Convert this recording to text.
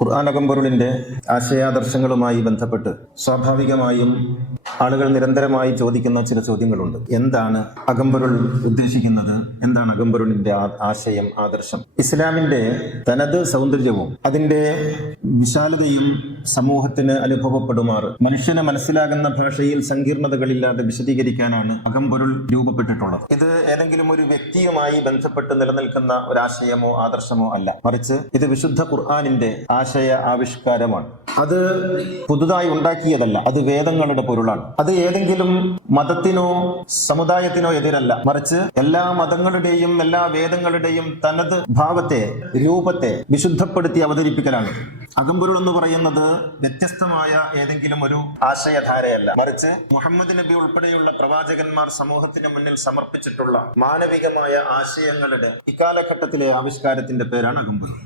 ഖുർആൻ അകമ്പൊരുളിന്റെ ആശയാദർശങ്ങളുമായി ബന്ധപ്പെട്ട് സ്വാഭാവികമായും ആളുകൾ നിരന്തരമായി ചോദിക്കുന്ന ചില ചോദ്യങ്ങളുണ്ട്. എന്താണ് അകമ്പൊരുൾ ഉദ്ദേശിക്കുന്നത്? എന്താണ് അകമ്പൊരുളിന്റെ ആശയം, ആദർശം? ഇസ്ലാമിന്റെ തനത് സൗന്ദര്യവും അതിന്റെ വിശാലതയും സമൂഹത്തിന് അനുഭവപ്പെടുമാറ് മനുഷ്യന് മനസ്സിലാകുന്ന ഭാഷയിൽ സങ്കീർണതകളില്ലാതെ വിശദീകരിക്കാനാണ് അകമ്പൊരുൾ രൂപപ്പെട്ടിട്ടുള്ളത്. ഇത് ഏതെങ്കിലും ഒരു വ്യക്തിയുമായി ബന്ധപ്പെട്ട് നിലനിൽക്കുന്ന ഒരാശയമോ ആദർശമോ അല്ല, മറിച്ച് ഇത് വിശുദ്ധ ഖുർആനിന്റെ ആശയ ആവിഷ്കാരമാണ്. അത് പുതുതായി ഉണ്ടാക്കിയതല്ല, അത് വേദങ്ങളുടെ പൊരുളാണ്. അത് ഏതെങ്കിലും മതത്തിനോ സമുദായത്തിനോ എതിരല്ല, മറിച്ച് എല്ലാ മതങ്ങളുടെയും എല്ലാ വേദങ്ങളുടെയും തനത് ഭാവത്തെ, രൂപത്തെ വിശുദ്ധപ്പെടുത്തി അവതരിപ്പിക്കലാണ്. അകമ്പൊരുൾ എന്ന് പറയുന്നത് വ്യത്യസ്തമായ ഏതെങ്കിലും ഒരു ആശയധാരയല്ല, മറിച്ച് മുഹമ്മദ് നബി ഉൾപ്പെടെയുള്ള പ്രവാചകന്മാർ സമൂഹത്തിന് മുന്നിൽ സമർപ്പിച്ചിട്ടുള്ള മാനവികമായ ആശയങ്ങളുടെ ഇക്കാലഘട്ടത്തിലെ ആവിഷ്കാരത്തിന്റെ പേരാണ് അകമ്പൊരുൾ.